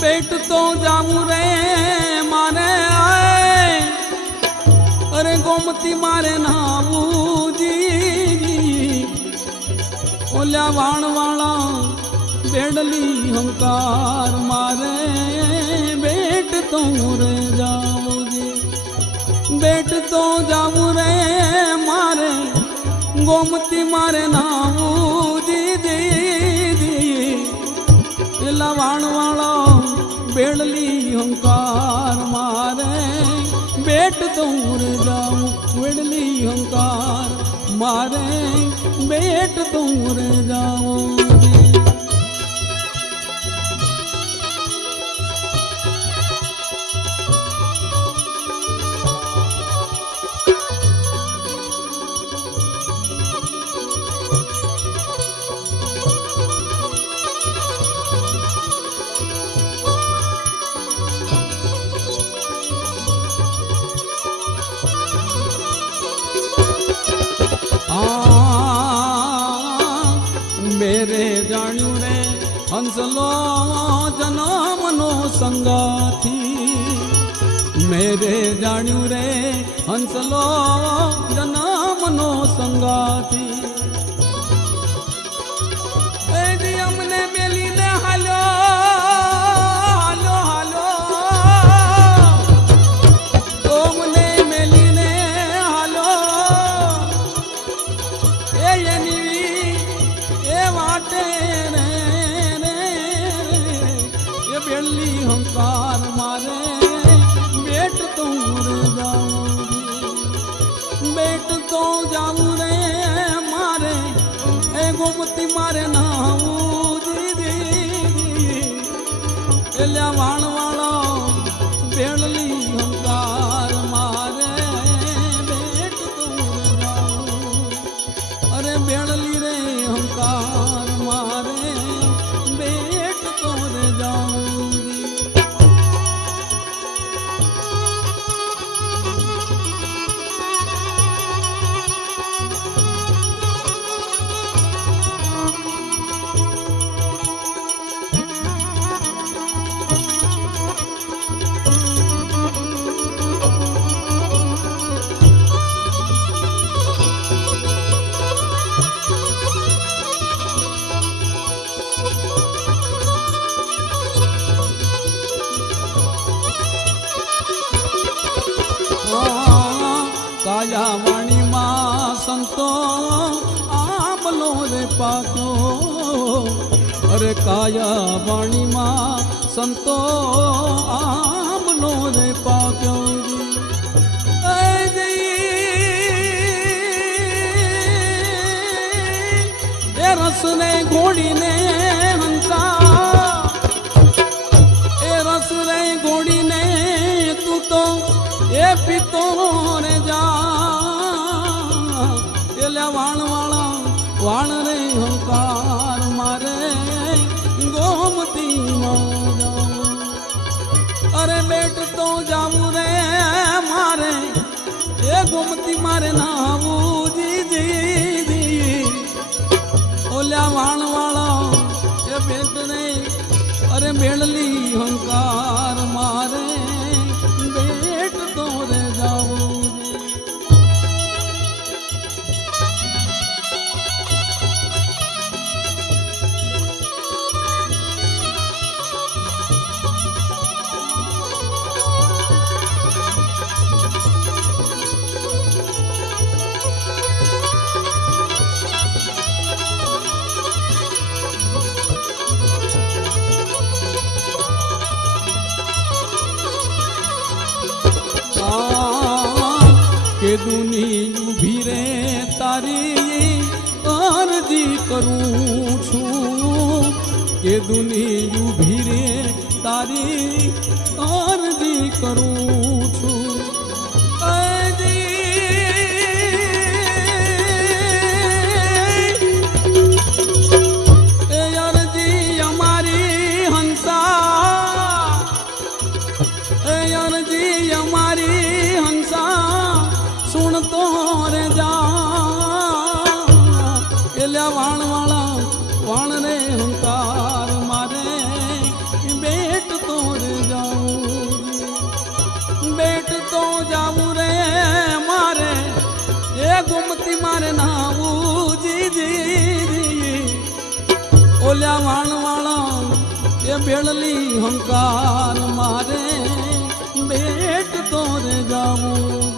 बेट तो जाऊं रे मारे आए, अरे गोमती मारे नाबू जी, ओल्या वाण वाला बेडली हमकार मारे, बेट तो रे जाऊं जी, बेट तो जाऊं रे मारे गोमती मारे नाबू जी जी जी, ओल्या वाण वाला बेडली हमकार मारे, बेट दूर जाऊं बेडली हमकार मारे, बेट दूर जाऊं। मेरे जाण्यू रे हंसलो जनमनो संगाथी, मेरे जाण्यू रे हंसलो जनमनो संगाथी, जी हमने मेली ने हालो हालो हालो, तुमने मेली ने हालो, वाटे रे रे ये बेली हमकार मारे, बेट तो जाऊं बेट तो जाऊं रे मारे, ए गोमती मारे नाऊ जी जी, एल्या वाण वाला बेली हमकार मारे, बेट तो जाऊं, अरे बेली रे हमकार मारे, बेट तो जाऊंगी। काया वाणी मां संतो आमलो रे पाक्यो, अरे काया वाणी मां संतो आमलो रे पाक्यो, ए रस ने घोड़ी ने हंसा, ए रस रे घोड़ी ने तू तो ए पितो रे जा, एल्या वाण वाला वाण रे हमकार मारे, गोमती मारा, अरे बेट तो जाऊं रे मारे, ए गोमती मारे नाऊ जी जी जी, ओल्या वाण वाला ए बेट रे, अरे बेडली हमकार मारे, बेट तो रे जाऊं। के दुनी उभी रे तारी अरजी करूं छूं, के दुनी उभी रे तारी अरजी करूं छूं, अरजी हमारी हंसा, अरजी हमारी हंसा सुन तो रे जा, एल्या वाण वाला वाण रे हमकार मारे, बेट तो મારે નાવું જી ઓલ્યા વાણવાળા એ બેળલી હંકાર મારે બેટ તો રે જાવું